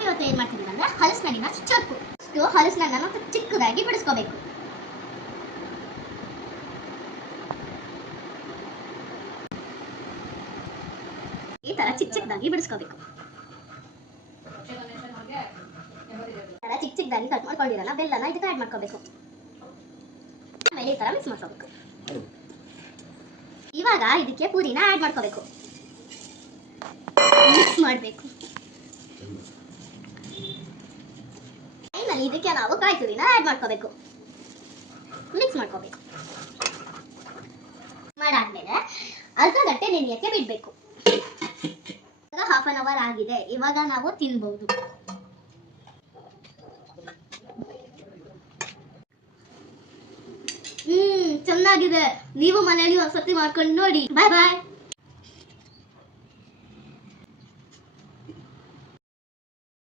ನಾವಿವತ್ತು ಏನು ಮಾಡ್ತಿದ್ದೀವಿ ಹಲಸಿನಲ್ಲಿನ ಚಕ್ಕು ಇಷ್ಟು ಹಲಸಿನಣ್ಣನ ಚಿಕ್ಕದಾಗಿ ಬಿಡಿಸ್ಕೋಬೇಕು. ಈ ತರ ಚಿಕ್ಕ ಚಿಕ್ಕದಾಗಿ ಬಿಡಿಸ್ಕೋಬೇಕು. ಚಿಕ್ಕ ಚಿಕ್ಕದಾಗಿ ಕಟ್ ಮಾಡ್ಕೊಂಡಿರಲ್ಲ, ಬೆಲ್ಲನ ಇದಕ್ಕೆ ಆಡ್ ಮಾಡ್ಕೋಬೇಕು. ಆಮೇಲೆ ಈ ತರ ಮಿಕ್ಸ್ ಮಾಡ್ಕೋಬೇಕು. ಇವಾಗ ಇದಕ್ಕೆ ಪೂರಿನ ಆಡ್ ಮಾಡ್ಕೋಬೇಕು. ಮಿಕ್ಸ್ ಮಾಡಬೇಕು. ಇದಕ್ಕೆ ನಾವು ಕಾಯಿ ತುರಿನ ಆಡ್ ಮಾಡ್ಕೋಬೇಕು ಮಿಕ್ಸ್ ಮಾಡ್ಕೋಬೇಕು ಮಾಡಾದ್ಮೇಲೆ ಅರ್ಧ ಗಂಟೆ ನೆನೆಯಕ್ಕೆ ಬಿಡಬೇಕು ಹಾಫ್ ಅನ್ ಅವರ್ ಆಗಿದೆ ಇವಾಗ ನಾವು ತಿನ್ಬಹುದು ಹ್ಮ್ ಚೆನ್ನಾಗಿದೆ ನೀವು ಮನೆಯಲ್ಲಿ ಒಂದ್ಸತಿ ಮಾಡ್ಕೊಂಡು ನೋಡಿ ಬಾಯ್ ಬಾಯ್